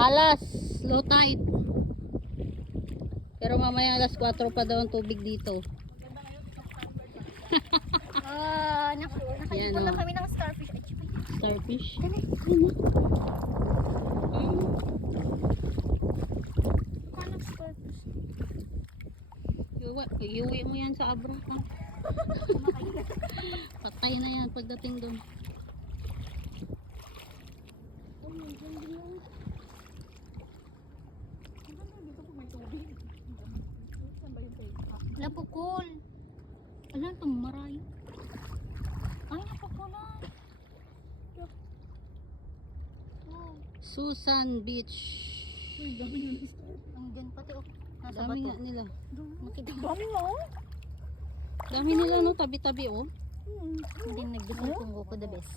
Alas, low tide. Pero mamaya alas 4 pa daw ang tubig dito. Nakaipon lang kami ng starfish. Starfish. Dali. Paano starfish? Iuwi mo yan sa abra. Patay na yan pagdating doon. Napukol. Ano ito? Marayo. Ay, napukulan. Susan Beach. Ang gan pati oh. Nasa Dami bato. nga nila. Makita mo. Dami nga oh. Dami nila no, tabi-tabi oh. Hindi nagdukong kung ko the best.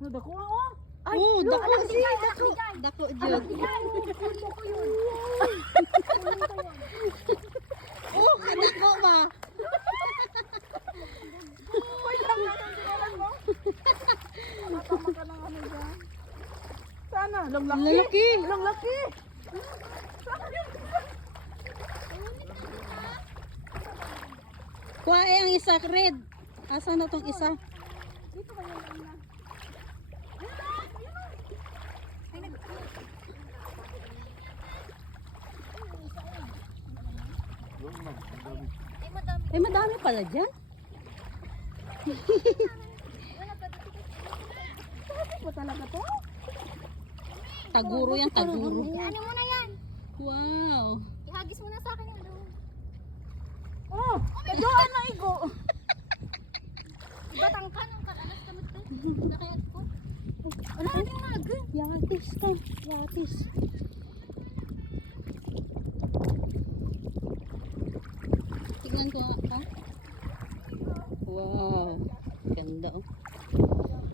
Dako oh. Ay, Oh, look, dako alam si ni dako. Guy. Dako jud. Kulo ko yun. Oh, kadako ba? Wait lang natin sigaran mo. Matama ka ng ano dyan. Sana, lalaki. Lalaki. Lalaki. Kuha ang isa red. Asa na tong isa? Dito ka yan na. Ay, madami. Ay, madami pala dyan. Ba talaga to? Taguro yan, taguro. Ano mo na yan? Wow. Ihagis mo na sa akin yung ano. Oh, doon na igo. Batang ka nung kalalas kami to. Nakayat ko. Wala natin naga. Yatis ka. Yatis. Tignan ko nga pa. Wow. Ganda oh.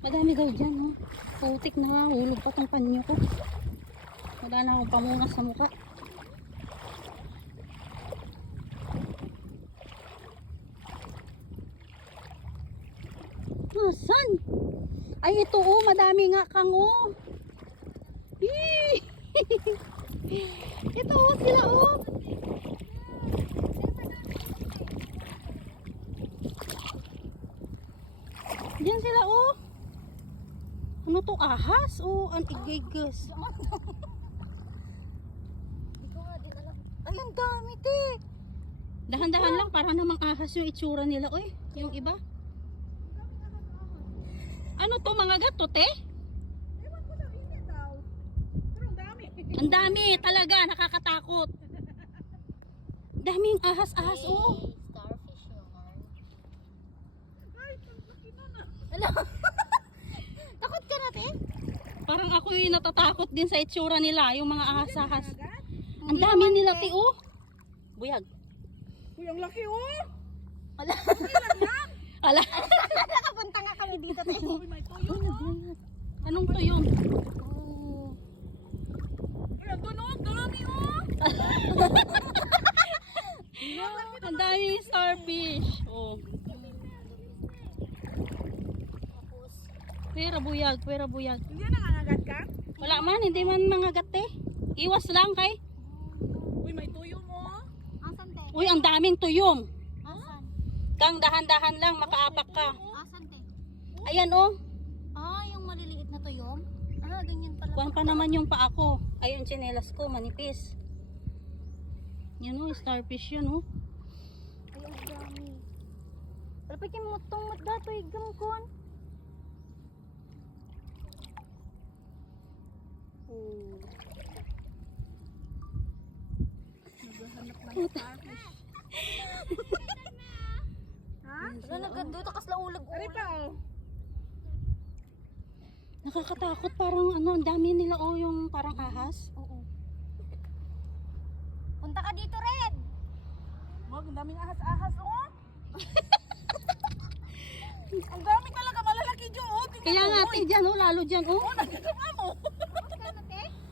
Madami daw dyan oh. Putik na nga. Hulog pa tong panyo ko. Wala na akong pamungas sa mukha. Nasaan? Ay ito oh. Madami nga kang oh. Hii! Ito oh sila oh. Diyan sila oh. Ano to, ahas? Oh, ang igaygas. Hindi ko nga din alam. Ay, ang dami te. Dahan-dahan lang para namang ahas yung itsura nila oy. Yung iba. Ano to, mga gato te? Ewan ko daw, hindi daw. Pero ang dami. Ang dami talaga, nakakatakot. Daming ahas-ahas oh. Starfish naman. Ay, laki na na. Hello? Takot ka natin? Parang ako yung natatakot din sa itsura nila, yung mga ahas-ahas. Agad? Ang dami nila te oh. Buyag. Uy, ang laki oh. Wala. Ala. Nakapunta nga kami dito tayo. Uy, may tuyo oh. Anong to yun? Oh. Uy, andun oh, ang dami oh. Ang daming starfish. Oh. Pwera buyag. Hindi na nangagat ka? Wala man, hindi man mangagat eh. Iwas lang kay. Uy, may tuyo mo. Asan te? Uy, ang daming tuyom. Asan? Kang dahan-dahan lang, makaapak ka. Asan te? Ayan oh. Ah, yung maliliit na tuyom? Ah, ganyan pala. Kuhan pa naman yung paa ko. Ayun, tsinelas ko, manipis. Yan oh, starfish yun oh. Ay, ang dami. Palapit yung mutong matda to, igam kon. Oh. Naghahanap ng starfish. Ha? Wala nagando, takas la ulag. Ari pa oh. Nakakatakot, parang ano, ang dami nila oh, yung parang ahas. Oo. Punta ka dito, Red. Wag, ang daming ahas-ahas oh. Ang dami talaga, malalaki dyan oh. Tingnan Kaya mo, nga, uy. te, dyan oh, lalo dyan oh. Oh, nagkasama mo.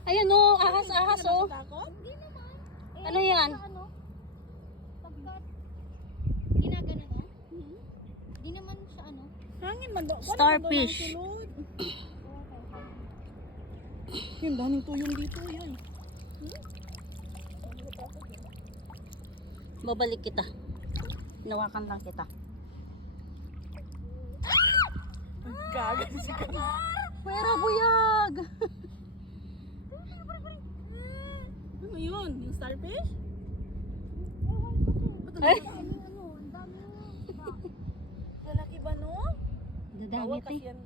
Ayan oh, ahas-ahas oh. Takot? Hindi naman. Ano yan? Sa ano? Pagkat ginagano na? Hindi naman siya ano. Hangin man daw. Starfish. Wala man daw ng sulod. Okay. Yung daming tuyong dito, yan. Babalik kita. Nawakan lang kita. Gagat si Kang. Pera buyag! Ano yun? Yung starfish? Ay! Ano, ang dami na. Lalaki ba no? Dadami Bawal ito kasi eh. yan.